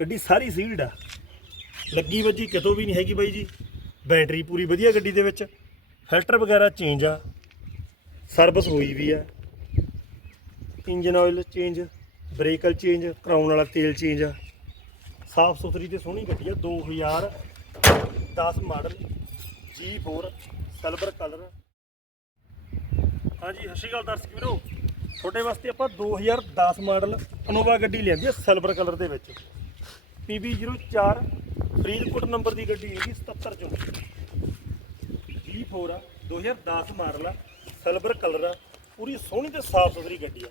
ਗੱਡੀ ਸਾਰੀ ਸੀਲਡ ਆ। ਲੱਗੀ ਵੱਜੀ, ਕਿਤੋਂ ਵੀ ਨਹੀਂ ਹੈਗੀ ਬਾਈ ਜੀ। ਬੈਟਰੀ ਪੂਰੀ ਵਧੀਆ ਗੱਡੀ ਦੇ ਵਿੱਚ। ਫਿਲਟਰ ਵਗੈਰਾ ਚੇਂਜ ਆ। ਸਰਵਿਸ ਹੋਈ ਵੀ ਆ। ਇੰਜਨ ਆਇਲ ਚੇਂਜ ਬ੍ਰੇਕਲ ਚੇਂਜ ਕਰਾਉਣ ਵਾਲਾ ਤੇਲ ਚੇਂਜ ਆ। ਸਾਫ਼ ਸੁਥਰੀ ਤੇ ਸੋਹਣੀ ਗੱਡੀ ਆ। 2010 ਮਾਡਲ G4 ਸਿਲਵਰ ਕਲਰ ਹਾਂਜੀ, ਸਤਿ ਸ਼੍ਰੀ ਅਕਾਲ ਦਰਸ਼ਕ ਵੀਰੋ। ਤੁਹਾਡੇ ਵਾਸਤੇ ਆਪਾਂ 2010 ਮਾਡਲ ਅਨੋਵਾ ਗੱਡੀ ਲਿਆਂਦੀ ਹੈ ਸਿਲਵਰ ਕਲਰ ਦੇ ਵਿੱਚ। PB04 ਫਰੀਦਕੋਟ ਨੰਬਰ ਦੀ ਗੱਡੀ ਹੈਗੀ 77 ਚੋਂ। G4 ਆ 2010 ਮਾਡਲ ਆ ਸਿਲਵਰ ਕਲਰ ਆ, ਪੂਰੀ ਸੋਹਣੀ ਤੇ ਸਾਫ਼ ਸੁਥਰੀ ਗੱਡੀ ਆ।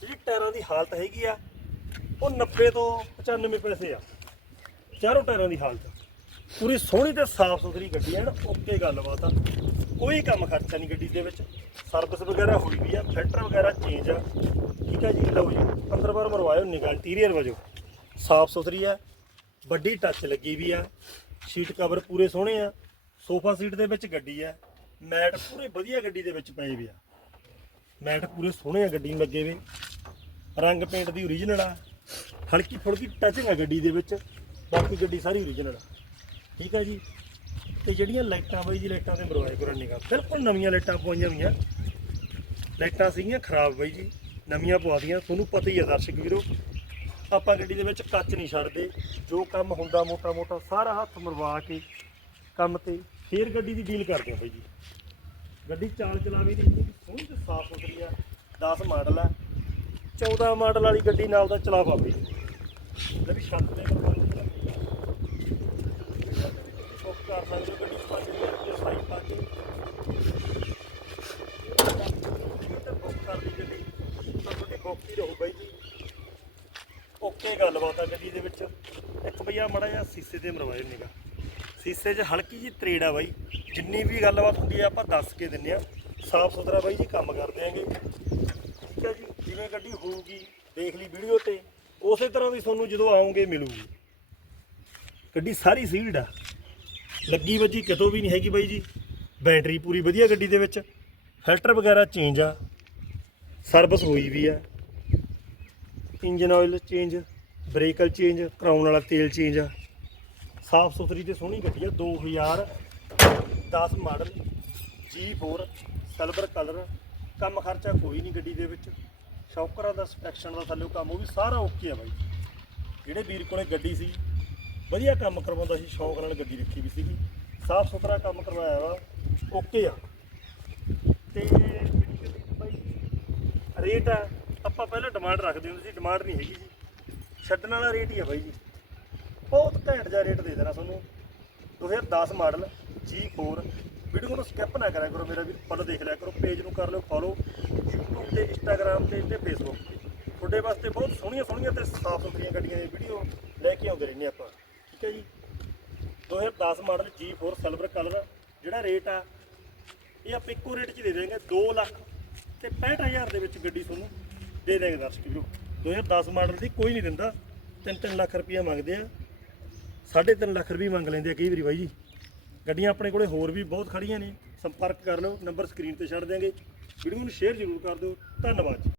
ਜਿਹੜੀ ਟਾਇਰਾਂ ਦੀ ਹਾਲਤ ਹੈਗੀ ਆ, ਉਹ 90 ਤੋਂ 95 ਪੈਸੇ ਆ। ਚਾਰੋਂ ਟਾਇਰਾਂ ਦੀ ਹਾਲਤ ਪੂਰੀ ਸੋਹਣੀ ਤੇ ਸਾਫ਼ ਸੁਥਰੀ ਗੱਡੀ ਆ ਨਾ ਓਕੇ ਗੱਲਬਾਤ ਆ। ਕੋਈ ਕੰਮ ਖਰਚਾ ਨਹੀਂ ਗੱਡੀ ਦੇ ਵਿੱਚ। ਸਰਵਿਸ ਵਗੈਰਾ ਹੋਈ ਵੀ ਆ ਫਿਲਟਰ ਵਗੈਰਾ ਚੇਂਜ ਆ। ਠੀਕ ਆ ਜੀ, ਲਓ ਜੀ, ਅੰਦਰ ਬਾਹਰ ਮਰਵਾਇਓ ਨਿਗਾਹ ਇੰਟੀਰੀਅਰ ਵਜੋਂ। ਸਾਫ਼ ਸੁਥਰੀ ਆ ਵੱਡੀ ਟੱਚ ਲੱਗੀ ਵੀ ਆ। ਸੀਟ ਕਵਰ ਪੂਰੇ ਸੋਹਣੇ ਆ। ਸੋਫਾ ਸੀਟ ਦੇ ਵਿੱਚ ਗੱਡੀ ਆ। ਮੈਟ ਪੂਰੇ ਵਧੀਆ ਗੱਡੀ ਦੇ ਵਿੱਚ ਪਏ ਵੀ ਆ। ਮੈਟ ਪੂਰੇ ਸੋਹਣੇ ਆ ਗੱਡੀ ਨੂੰ ਲੱਗੇ ਵੇ ਰੰਗ ਪੇਂਟ ਦੀ ਓਰੀਜਨਲ ਆ। ਹਲਕੀ ਫੁਲਕੀ ਟੱਚਿੰਗ ਆ ਗੱਡੀ ਦੇ ਵਿੱਚ। ਬਾਕੀ ਗੱਡੀ ਸਾਰੀ ਓਰੀਜਨਲ ਆ। ਠੀਕ ਆ ਜੀ? ਤੇ ਜਿਹੜੀਆਂ ਲਾਈਟਾਂ ਬਾਈ ਜੀ, ਲਾਈਟਾਂ ਤੇ ਮਰਵਾਏ ਕਰਨ ਨਿਗਾ ਬਿਲਕੁਲ ਨਵੀਆਂ ਲਾਈਟਾਂ ਪਵਾਈਆਂ ਹੋਈਆਂ। ਲਾਈਟਾਂ ਸੀਗੀਆਂ ਖਰਾਬ ਬਾਈ ਜੀ। ਨਵੀਆਂ ਪਵਾਦੀਆਂ ਤੁਹਾਨੂੰ ਪਤਾ ਹੀ ਆ ਦਰਸ਼ਕ ਵੀਰੋ ਆਪਾਂ ਗੱਡੀ ਦੇ ਵਿੱਚ ਕੱਚ ਨਹੀਂ ਛੱਡਦੇ। ਜੋ ਕੰਮ ਹੁੰਦਾ ਮੋਟਾ ਮੋਟਾ ਸਾਰਾ ਹੱਥ ਮਰਵਾ ਕੇ ਕੰਮ ਤੇ ਫੇਰ ਗੱਡੀ ਦੀ ਡੀਲ ਕਰਦੇ ਹਾਂ ਬਾਈ ਜੀ। ਗੱਡੀ ਚਾਲ ਚਲਾਵੇ ਦੀ ਸੋਹਣੀ ਤੇ ਸਾਫ਼ ਸੁਥਰੀ ਆ 10 ਮਾਡਲ ਆ। 14 ਮਾਡਲ ਵਾਲੀ ਗੱਡੀ ਨਾਲ ਦਾ ਚਲਾਵਾ ਬਈ ਲੈ ਵੀ ਛੱਤ ਦੇ ਉੱਪਰ ਕਰ ਸਕਦੇ ਗੱਡੀ ਪੰਜ ਦੀ ਸਾਈ ਪਾ ਕੇ। ਬੁੱਕ ਕਰ ਲਈ ਗੱਡੀ। ਤਾਂ ਤੁਹਾਡੀ ਬੁੱਕ ਹੀ ਰਹੂ ਬਾਈ ਜੀ। ਓਕੇ ਗੱਲਬਾਤ ਆ ਗੱਡੀ ਦੇ ਵਿੱਚ। ਇੱਕ ਭਈਆ ਮੜਾ ਜਿਹਾ ਸੀਸੇ ਤੇ ਮਰਵਾਏ ਨਿਗਾ ਸੀਸੇ 'ਚ ਹਲਕੀ ਜੀ ਤਰੇੜ ਆ ਬਾਈ। ਜਿੰਨੀ ਵੀ ਗੱਲਬਾਤ ਹੁੰਦੀ ਆ ਆਪਾਂ ਦੱਸ ਕੇ ਦਿੰਨੇ ਆ। ਸਾਫ਼ ਸੁਥਰਾ ਬਾਈ ਜੀ ਕੰਮ ਕਰ ਦਿਆਂਗੇ ਠੀਕ ਹੈ ਜੀ, ਜਿਵੇਂ ਗੱਡੀ ਹੋਊਗੀ, ਦੇਖ ਲਈ ਵੀਡੀਓ ਤੇ। ਉਸੇ ਤਰ੍ਹਾਂ ਦੀ ਤੁਹਾਨੂੰ ਜਦੋਂ ਆਉਂਗੇ ਮਿਲੂਗੀ। ਗੱਡੀ ਸਾਰੀ ਸੀਲਡ ਆ। ਲੱਗੀ ਵੱਜੀ ਕਿਤੋਂ ਵੀ ਨਹੀਂ ਹੈਗੀ ਬਾਈ ਜੀ। ਬੈਟਰੀ ਪੂਰੀ ਵਧੀਆ ਗੱਡੀ ਦੇ ਵਿੱਚ। ਫਿਲਟਰ ਵਗੈਰਾ ਚੇਂਜ ਆ। ਸਰਵਿਸ ਹੋਈ ਵੀ ਆ। ਇੰਜਨ ਆਇਲ ਚੇਂਜ ਬ੍ਰੇਕਲ ਚੇਂਜ ਕਰਾਉਣ ਵਾਲਾ ਤੇਲ ਚੇਂਜ ਆ। ਸਾਫ਼ ਸੁਥਰੀ ਤੇ ਸੋਹਣੀ ਗੱਡੀ ਆ 2010 ਮਾਡਲ G4 ਸਿਲਵਰ ਕਲਰ ਕੰਮ ਖਰਚਾ ਕੋਈ ਨਹੀਂ ਗੱਡੀ ਦੇ ਵਿੱਚ। ਸ਼ੌਕਰਾਂ ਦਾ ਸਪੈਕਸ਼ਨ ਦਾ ਥੱਲੇ ਕੰਮ, ਉਹ ਵੀ ਸਾਰਾ ਓਕੇ ਆ ਬਾਈ। ਜਿਹੜੇ ਵੀਰ ਕੋਲੇ ਗੱਡੀ ਸੀ, ਵਧੀਆ ਕੰਮ ਕਰਵਾਉਂਦਾ ਸੀ, ਸ਼ੌਕ ਨਾਲ ਗੱਡੀ ਰੱਖੀ ਵੀ ਸੀਗੀ। ਸਾਫ਼ ਸੁਥਰਾ ਕੰਮ ਕਰਵਾਇਆ ਵਾ ਓਕੇ ਆ। ਤੇ ਜਿਹੜੀ ਬਾਈ ਰੇਟ ਆ ਆਪਾਂ ਪਹਿਲਾਂ ਡਿਮਾਂਡ ਰੱਖਦੇ ਹੁੰਦੇ ਸੀ ਡਿਮਾਂਡ ਨਹੀਂ ਹੈਗੀ ਜੀ। ਛੱਡਣ ਵਾਲਾ ਰੇਟ ਹੀ ਆ ਬਾਈ ਜੀ। ਬਹੁਤ ਘੈਂਟ ਜਿਹਾ ਰੇਟ ਦੇ ਦੇਣਾ ਤੁਹਾਨੂੰ। 2010 ਮਾਡਲ G4 ਵੀਡੀਓ ਨੂੰ ਸਕਿਪ ਨਾ ਕਰਿਆ ਕਰੋ ਮੇਰਾ ਵੀ ਫੁੱਲ ਦੇਖ ਲਿਆ ਕਰੋ ਪੇਜ ਨੂੰ ਕਰ ਲਿਓ ਫੋਲੋ YouTube ਤੇ, Instagram ਤੇ ਤੇ Facebook ਤੇ। ਤੁਹਾਡੇ ਵਾਸਤੇ ਬਹੁਤ ਸੋਹਣੀਆਂ ਸੋਹਣੀਆਂ ਤੇ ਸਾਫ਼ ਸੁਥਰੀਆਂ ਗੱਡੀਆਂ ਦੀ ਵੀਡੀਓ ਲੈ ਕੇ ਆਉਂਦੇ ਰਹਿੰਦੇ ਆਪਾਂ। ਠੀਕ ਹੈ ਜੀ? 2010 ਮਾਡਲ G4 ਸਿਲਵਰ ਕਲਰ ਜਿਹੜਾ ਰੇਟ ਆ, ਇਹ ਆਪਾਂ ਇੱਕੋ ਰੇਟ 'ਚ ਦੇ ਦੇਵਾਂਗੇ 2 ਲੱਖ ਤੇ 65000 ਦੇ ਵਿੱਚ ਗੱਡੀ ਤੁਹਾਨੂੰ ਦੇ ਦੇਵਾਂਗੇ ਦਰਸ਼ਕ ਵੀਰੋ 2010 ਮਾਡਲ ਦੀ ਕੋਈ ਨਹੀਂ ਦਿੰਦਾ 3-3 ਲੱਖ ਰੁਪਈਆ ਮੰਗਦੇ ਆ। 3.5 ਲੱਖ ਰੁਪਏ ਮੰਗ ਲੈਂਦੇ ਆ ਕਈ ਵਾਰੀ ਬਾਈ ਜੀ। ਗੱਡੀਆਂ ਆਪਣੇ ਕੋਲੇ ਹੋਰ ਵੀ ਬਹੁਤ ਖੜੀਆਂ ਨੇ, ਸੰਪਰਕ ਕਰ ਲਓ, ਨੰਬਰ ਸਕਰੀਨ ਤੇ ਛੱਡ ਦਿਆਂਗੇ। ਵੀਡੀਓ ਨੂੰ ਸ਼ੇਅਰ ਜ਼ਰੂਰ ਕਰ ਦਿਓ। ਧੰਨਵਾਦ ਜੀ।